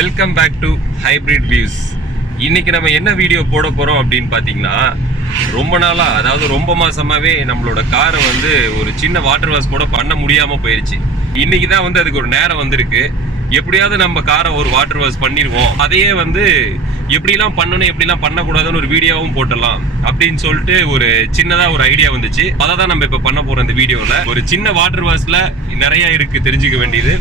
Welcome back to Hybrid Views. இன்னைக்கு நம்ம என்ன வீடியோ போட போகிறோம் அப்படின்னு பார்த்தீங்கன்னா, ரொம்ப நாளாக அதாவது ரொம்ப மாதமாகவே நம்மளோட காரை வந்து ஒரு சின்ன வாட்டர் வாஷ் கூட பண்ண முடியாமல் போயிடுச்சு. இன்னைக்கு தான் வந்து அதுக்கு ஒரு நேரம் வந்திருக்கு. எப்படியாவது நம்ம காரை ஒரு வாட்டர் வாஷ் பண்ணிடுவோம், அதையே வந்து எப்படிலாம் பண்ணணும் எப்படிலாம் பண்ணக்கூடாதுன்னு ஒரு வீடியோவும் போட்டலாம் அப்படின்னு சொல்லிட்டு ஒரு சின்னதாக ஒரு ஐடியா வந்துச்சு. அதை தான் நம்ம இப்போ பண்ண போகிறோம். இந்த வீடியோவில் ஒரு சின்ன வாட்டர் வாஷில் நிறையா இருக்குது தெரிஞ்சுக்க வேண்டியது.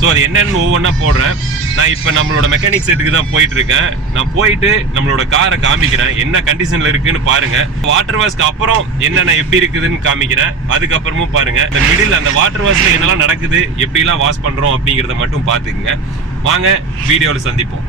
ஸோ அது என்னன்னு ஒவ்வொன்றா போடுறேன். நான் இப்போ நம்மளோட மெக்கானிக் செட்டுக்கு தான் போயிட்டு இருக்கேன். நான் போயிட்டு நம்மளோட காரை காமிக்கிறேன், என்ன கண்டிஷனில் இருக்குன்னு பாருங்க. வாட்டர் வாஷ்க்கு அப்புறம் என்னென்ன எப்படி இருக்குதுன்னு காமிக்கிறேன். அதுக்கப்புறமும் பாருங்க இந்த மிடில் அந்த வாட்டர் வாஷ்ல என்னெல்லாம் நடக்குது, எப்படிலாம் வாஷ் பண்றோம் அப்படிங்கிறத மட்டும் பார்த்துக்குங்க. வாங்க வீடியோவில் சந்திப்போம்.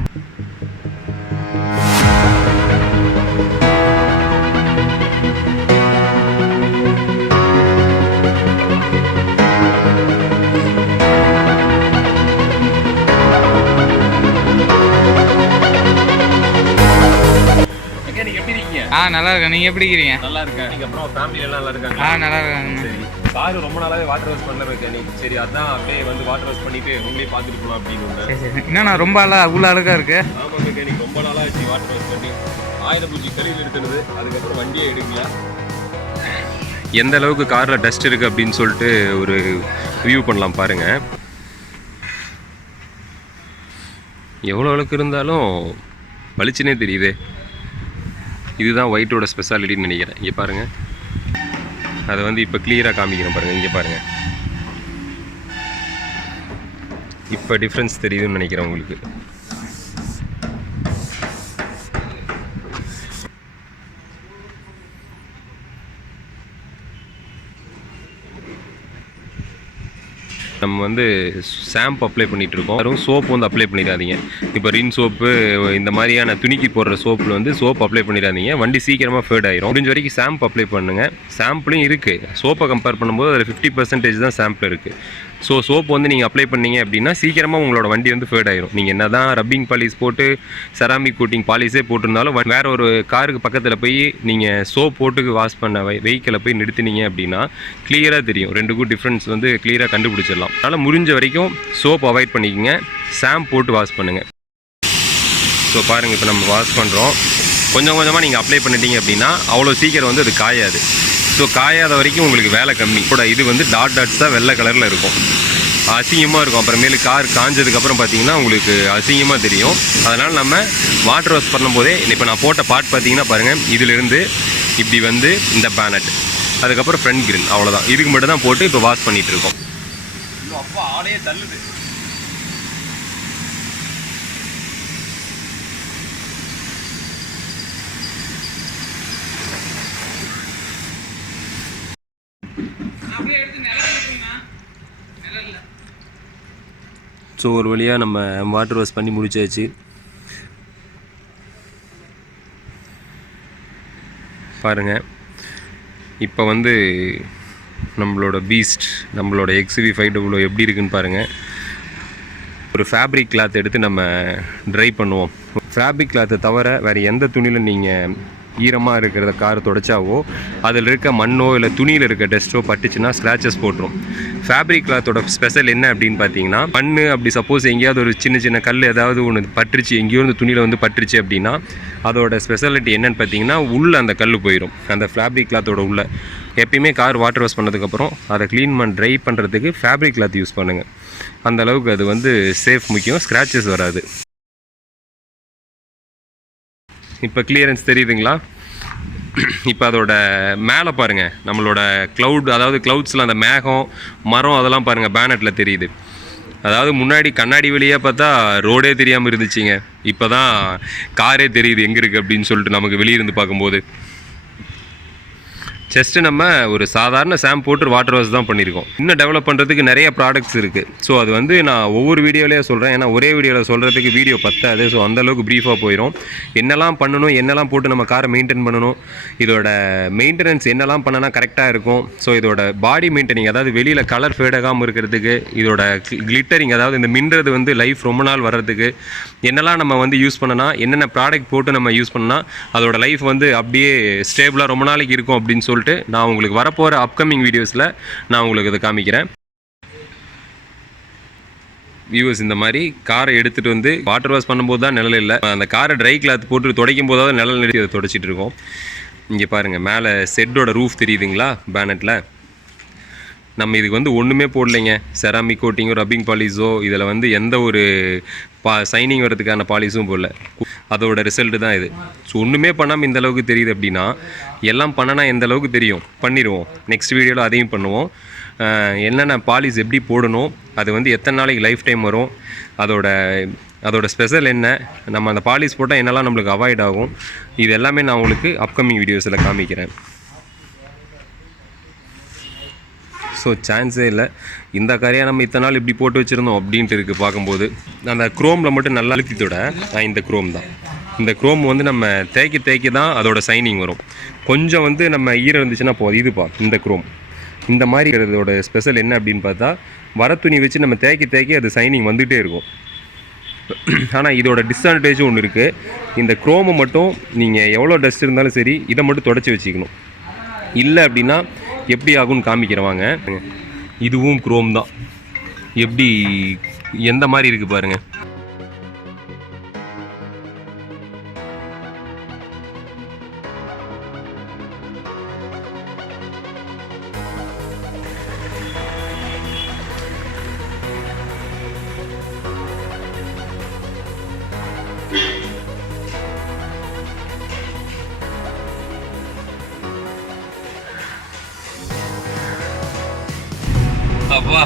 நல்லா இருக்கேன். நீங்க எப்படி இருக்கீங்க? நல்லா இருக்கேன். நீங்க அப்புறம் ஃபேமிலி எல்லாம் நல்லா இருக்காங்க? நல்லா இருக்காங்க. சரி, கார் ரொம்ப நாளாவே வாட்டர் வாஷ் பண்ணல மெக்கானிக். சரி, அதான் அப்படியே வந்து வாட்டர் வாஷ் பண்ணிட்டு உங்களே பார்த்துட்டு போலாம் அப்படின்னு. சரி, என்னண்ணா ரொம்ப அவ்வளோ அழுக்கா இருக்கு? ஆமா மெக்கானிக், ரொம்ப நாளா ஆச்சு வாட்டர் வாஷ் பண்ணி. ஆயுத பூஜை கழிவு எடுத்துருது, அதுக்கப்புறம் வண்டியே எடுக்கல. எந்த அளவுக்கு காரில் டஸ்ட் இருக்குது அப்படின்னு சொல்லிட்டு ஒரு ரிவ்யூ பண்ணலாம் பாருங்க. எவ்வளோ அளவுக்கு இருந்தாலும் பளிச்சுனே தெரியுது. இதுதான் ஒயிட்டோட ஸ்பெஷாலிட்டின்னு நினைக்கிறேன். இங்கே பாருங்கள், அதை வந்து இப்போ கிளியராக காமிக்கிறேன் பாருங்கள். இங்கே பாருங்கள், இப்போ டிஃப்ரென்ஸ் தெரியுதுன்னு நினைக்கிறேன் உங்களுக்கு. நம்ம வந்து ஷாம்பு அப்ளை பண்ணிகிட்ருக்கோம். வெறும் சோப்பு வந்து அப்ளை பண்ணிடாதீங்க. இப்போ ரின் சோப்பு இந்த மாதிரியான துணிக்கு போடுற சோப்பில் வந்து சோப்பு அப்ளை பண்ணிடாதீங்க, வண்டி சீக்கிரமாக ஃபேட் ஆகிரும். முடிஞ்ச வரைக்கும் ஷாம்பு அப்ளை பண்ணுங்கள். ஷாம்புலையும் இருக்குது, சோப்பை கம்பேர் பண்ணும்போது அதில் 50% தான் ஷாம்பில் இருக்குது. ஸோ சோப்பு வந்து நீங்கள் அப்ளை பண்ணீங்க அப்படின்னா சீக்கிரமாக உங்களோட வண்டி வந்து ஃபேட் ஆகிரும். நீங்கள் என்ன தான் ரப்பிங் பாலிஷ் போட்டு செராமிக் கோட்டிங் பாலிஷே போட்டிருந்தாலும் வேறு ஒரு காருக்கு பக்கத்தில் போய் நீங்கள் சோப் போட்டு வாஷ் பண்ண வெஹிக்கிளை போய் நிறுத்தினீங்க அப்படின்னா கிளியராக தெரியும். ரெண்டுக்கும் டிஃப்ரென்ஸ் வந்து கிளியராக கண்டுபிடிச்சிடலாம். அதனால் முடிஞ்ச வரைக்கும் சோப் அவாய்ட் பண்ணிக்கோங்க, ஷாம்பு போட்டு வாஷ் பண்ணுங்கள். ஸோ பாருங்கள், இப்போ நம்ம வாஷ் பண்ணுறோம். கொஞ்சம் கொஞ்சமாக நீங்கள் அப்ளை பண்ணிட்டீங்க அப்படின்னா அவ்வளோ சீக்கிரம் வந்து அது காயாது. ஸோ காயாத வரைக்கும் உங்களுக்கு வேலை கம்மி கூட. இது வந்து டாட்ஸாக வெள்ளை கலரில் இருக்கும், அசிங்கமாக இருக்கும். அப்புறமேலு கார் காஞ்சதுக்கப்புறம் பார்த்தீங்கன்னா உங்களுக்கு அசிங்கமாக தெரியும். அதனால் நம்ம வாட்டர் வாஷ் பண்ணும்போதே இப்போ நான் போட்ட பார்ட் பார்த்தீங்கன்னா பாருங்கள், இதிலிருந்து இப்படி வந்து இந்த பேனட், அதுக்கப்புறம் ஃப்ரண்ட் கிரில், அவ்வளோதான். இதுக்கு மட்டும் தான் போட்டு இப்போ வாஷ் பண்ணிகிட்டு இருக்கோம். அப்பா ஆளையே தள்ளுது. ஸோ ஒரு வழியாக நம்ம வாட்டர் வாஷ் பண்ணி முடிச்சாச்சு. பாருங்கள், இப்போ வந்து நம்மளோட பீஸ்ட், நம்மளோட XUV500 எப்படி இருக்குன்னு பாருங்கள். ஒரு ஃபேப்ரிக் கிளாத் எடுத்து நம்ம ட்ரை பண்ணுவோம். ஃபேப்ரிக் கிளாத்தை தவிர வேறு எந்த துணியில் நீங்கள் ஈரமாக இருக்கிறத கார் துடைச்சாவோ அதில் இருக்க மண்ணோ இல்லை துணியில் இருக்க டஸ்ட்டோ பட்டுச்சுன்னா ஸ்க்ராச்சஸ் போட்டுரும். ஃபேப்ரிக் கிளாத்தோட ஸ்பெஷல் என்ன அப்படின்னு பார்த்தீங்கன்னா, மண் அப்படி சப்போஸ் எங்கேயாவது ஒரு சின்ன சின்ன கல் ஏதாவது ஒன்று பட்டுருச்சு, எங்கேயோ இந்த துணியில் வந்து பட்டுருச்சு அப்படின்னா அதோட ஸ்பெஷாலிட்டி என்னென்னு பார்த்தீங்கன்னா, உள்ளே அந்த கல் போயிடும். அந்த ஃபேப்ரிக் கிளாத்தோட உள்ள எப்பயுமே கார் வாட்டர் வாஷ் பண்ணதுக்கப்புறம் அதை ட்ரை பண்ணுறதுக்கு ஃபேப்ரிக் கிளாத் யூஸ் பண்ணுங்கள். அந்த அளவுக்கு அது வந்து சேஃப் முக்கியம், ஸ்க்ராச்சஸ் வராது. இப்போ கிளியரன்ஸ் தெரியுதுங்களா? இப்போ அதோட மேலே பாருங்கள், நம்மளோட க்ளவுட், அதாவது க்ளவுட்ஸில் அந்த மேகம் மரம் அதெல்லாம் பாருங்கள் பேனட்டில் தெரியுது. அதாவது முன்னாடி கண்ணாடி வழியாக பார்த்தா ரோடே தெரியாமல் இருந்துச்சுங்க. இப்போ தான் காரே தெரியுது எங்கே இருக்குது அப்படின்னு சொல்லிட்டு நமக்கு வெளியிருந்து பார்க்கும்போது. ஜஸ்ட்டு நம்ம ஒரு சாதாரண ஷாம்பு போட்டு வாட்டர் வாஷ் தான் பண்ணியிருக்கோம். இன்னும் டெவலப் பண்ணுறதுக்கு நிறைய ப்ராடக்ட்ஸ் இருக்குது. ஸோ அது வந்து நான் ஒவ்வொரு வீடியோலேயே சொல்கிறேன், ஏன்னா ஒரே வீடியோவில் சொல்கிறதுக்கு வீடியோ பத்தாது. ஸோ அந்தளவுக்கு ப்ரீஃபாக போயிடும். என்னெல்லாம் பண்ணணும், என்னெல்லாம் போட்டு நம்ம காரை மெயின்டைன் பண்ணணும், இதோட மெயின்டெனன்ஸ் என்னெல்லாம் பண்ணனா கரெக்டாக இருக்கும். ஸோ இதோட பாடி மெயின்டெனிங், அதாவது வெளியில் கலர் ஃபேடாகாமல் இருக்கிறதுக்கு, இதோட கிளிட்டரிங், அதாவது இந்த மின்றது வந்து லைஃப் ரொம்ப நாள் வர்றதுக்கு என்னெல்லாம் நம்ம வந்து யூஸ் பண்ணனா, என்னென்ன ப்ராடக்ட் போட்டு நம்ம யூஸ் பண்ணால் அதோட லைஃப் வந்து அப்படியே ஸ்டேபிளாக ரொம்ப நாளைக்கு இருக்கும் அப்படின்னு சொல்லிட்டு நான் உங்களுக்கு வரப்போகிற அப்கமிங் வீடியோஸில் நான் உங்களுக்கு இதை காமிக்கிறேன். வியூவர்ஸ் இந்த மாதிரி காரை எடுத்துகிட்டு வந்து வாட்டர் வாஷ் பண்ணும்போது தான் நிழல் இல்லை, அந்த காரை ட்ரை கிளாத் போட்டு துடைக்கும் போதாவது நிழல் நிறுத்தி அதை துடைச்சிட்டு இருக்கோம். இங்கே பாருங்கள், மேலே செட்டோட ரூஃப் தெரியுதுங்களா பேனட்டில். நம்ம இதுக்கு வந்து ஒன்றுமே போடலைங்க, செராமிக் கோட்டிங்கோ ரப்பிங் பாலிஷோ, இதில் வந்து எந்த ஒரு சைனிங் வரதுக்கான பாலிஷும் போடல. அதோட ரிசல்ட்டு தான் இது. ஸோ ஒன்றுமே பண்ணாமல் இந்த அளவுக்கு தெரியுது அப்படின்னா எல்லாம் பண்ணனா எந்த அளவுக்கு தெரியும், பண்ணிடுவோம். நெக்ஸ்ட் வீடியோவில் அதையும் பண்ணுவோம். என்னென்ன பாலிஷ் எப்படி போடணும், அது வந்து எத்தனை நாளைக்கு லைஃப் டைம் வரும், அதோட ஸ்பெஷல் என்ன, நம்ம அந்த பாலிஷ் போட்டால் என்னெல்லாம் நம்மளுக்கு அவாய்ட் ஆகும், இது எல்லாமே நான் உங்களுக்கு அப்கமிங் வீடியோஸில் காமிக்கிறேன். ஸோ சான்ஸே இல்லை, இந்த காரையாக நம்ம இத்தனை நாள் இப்படி போட்டு வச்சுருந்தோம் அப்படின்ட்டு இருக்குது பார்க்கும்போது. அந்த க்ரோமில் மட்டும் நல்லா அழுத்தித்தோட இந்த க்ரோம் தான். இந்த க்ரோம் வந்து நம்ம தேய்க்க தான் அதோட சைனிங் வரும். கொஞ்சம் வந்து நம்ம ஈரம் இருந்துச்சுன்னா போதும். இதுப்பா இந்த க்ரோம் இந்த மாதிரி இருக்கிறதோட ஸ்பெஷல் என்ன அப்படின்னு பார்த்தா, வர துணி வச்சு நம்ம தேய்க்க அது சைனிங் வந்துகிட்டே இருக்கும். ஆனால் இதோட டிஸ்அட்வான்டேஜும் ஒன்று இருக்குது. இந்த க்ரோமை மட்டும் நீங்கள் எவ்வளோ டஸ்ட் இருந்தாலும் சரி இதை மட்டும் தொடச்சி வச்சுக்கணும். இல்லை அப்படின்னா எப்படி ஆகும்னு காமிக்கிறவாங்க. இதுவும் க்ரோம் தான், எப்படி எந்த மாதிரி இருக்குது பாருங்கள். அப்பா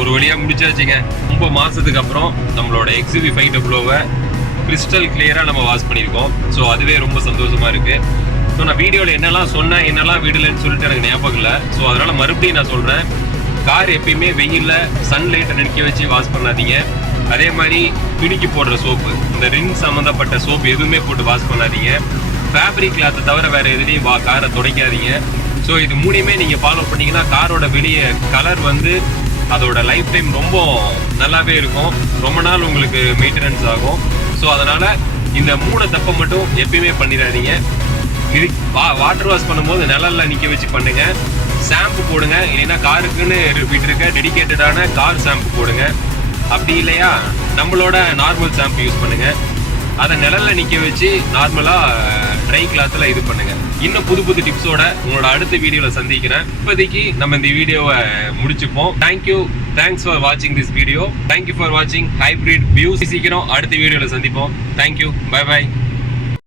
ஒரு வழியாக முடிச்சாச்சுங்க. ரொம்ப மாதத்துக்கு அப்புறம் நம்மளோட XUV500 கிறிஸ்டல் கிளியராக நம்ம வாஷ் பண்ணியிருக்கோம். ஸோ அதுவே ரொம்ப சந்தோஷமாக இருக்குது. ஸோ நான் வீடியோவில் என்னெல்லாம் சொன்னேன் என்னெல்லாம் விடலைன்னு சொல்லிட்டு எனக்கு ஞாபகம் இல்லை. ஸோ அதனால் மறுபடியும் நான் சொல்கிறேன், கார் எப்பயுமே வெயிலில் சன்லைட்டை நிற்க வச்சு வாஷ் பண்ணாதீங்க. அதே மாதிரி துணிக்கு போடுற சோப்பு, இந்த ரின் சம்மந்தப்பட்ட சோப்பு எதுவுமே போட்டு வாஷ் பண்ணாதீங்க. ஃபேப்ரிக் கிளாத்தை தவிர வேறு எதுலேயும் காரை துடைக்காதீங்க. ஸோ இது மூணுமே நீங்கள் ஃபாலோ பண்ணிங்கன்னா காரோட வெளியே கலர் வந்து அதோட லைஃப் டைம் ரொம்ப நல்லாவே இருக்கும், ரொம்ப நாள் உங்களுக்கு மெயின்டெனன்ஸ் ஆகும். ஸோ அதனால் இந்த 3 தப்பை மட்டும் எப்பயுமே பண்ணிடாதீங்க. இது வாட்டர் வாஷ் பண்ணும்போது நிழலில் நிற்க வச்சு பண்ணுங்கள். ஷாம்பு போடுங்க, இல்லைன்னா காருக்குன்னு விட்டுருக்க டெடிக்கேட்டடான கார் ஷாம்பு போடுங்க. அப்படி இல்லையா நம்மளோட நார்மல் ஷாம்பு யூஸ் பண்ணுங்கள். அதை நிழலில் நிற்க வச்சு நார்மலாக ட்ரை கிளாத்தில் இது பண்ணுங்கள். இன்னும் புது டிப்ஸோட உங்களோட அடுத்த வீடியோவில் சந்திக்கிறேன். இப்போதைக்கு நம்ம இந்த வீடியோவை முடிச்சுப்போம். தேங்க்ஸ் ஃபார் வாட்சிங் திஸ் வீடியோ. தேங்க்யூ ஃபார் வாட்சிங் ஹைப்ரிட் வியூஸ். சீக்கிரம் அடுத்த வீடியோவில் சந்திப்போம். Thank you, by.